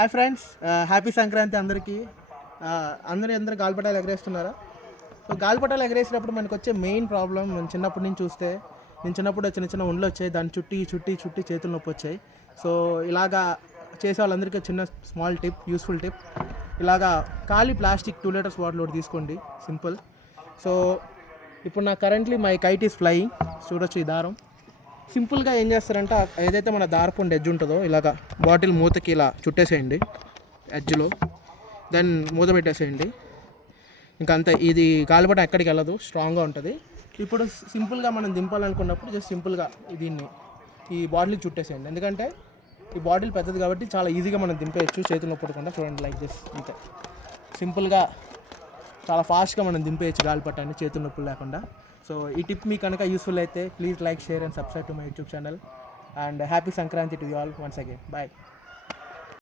Hi friends, happy Sankranti అందరికీ. అందరూ గాలిపటాలు ఎగరేస్తున్నారా? సో గాలిపటాలు ఎగరేసినప్పుడు మనకు వచ్చే మెయిన్ ప్రాబ్లం, నేను చిన్నప్పటి నుంచి చూస్తే, నేను చిన్నప్పుడు చిన్న చిన్న ఉండ్లు వచ్చాయి, దాన్ని చుట్టి చేతులు నొప్పి వచ్చాయి. సో ఇలాగా చేసే వాళ్ళందరికీ చిన్న స్మాల్ టిప్, యూస్ఫుల్ టిప్. ఇలాగా ఖాళీ ప్లాస్టిక్ 2 లీటర్స్ బాటిల్ ఒకటి తీసుకోండి, సింపుల్. సో ఇప్పుడు నా currently my kite is flying. చూడొచ్చు ఈ దారం. సింపుల్గా ఏం చేస్తారంటే, ఏదైతే మన దారపుండి ఎడ్జ్ ఉంటుందో ఇలాగా బాటిల్ మూతకి ఇలా చుట్టేసేయండి ఎడ్జ్లో, దెన్ మూత పెట్టేసేయండి. ఇంకా అంతే, ఇది గాలిపటం ఎక్కడికి వెళ్ళదు, స్ట్రాంగ్గా ఉంటుంది. ఇప్పుడు సింపుల్గా మనం దింపాలనుకున్నప్పుడు జస్ట్ సింపుల్గా దీన్ని ఈ బాటిల్కి చుట్టేసేయండి. ఎందుకంటే ఈ బాటిల్ పెద్దది కాబట్టి చాలా ఈజీగా మనం దింపేయచ్చు, చేతులు నొప్పకుండా. చూడండి, లైక్ దిస్. అంతే సింపుల్గా, చాలా ఫాస్ట్గా మనం దింపేయచ్చు గాలిపటాన్ని చేతులు నొప్పులు లేకుండా. సో ఈ టిప్ మీకు కనుక యూస్ఫుల్ అయితే please like, share and subscribe to my YouTube channel. And happy Sankranti to you all once again. Bye.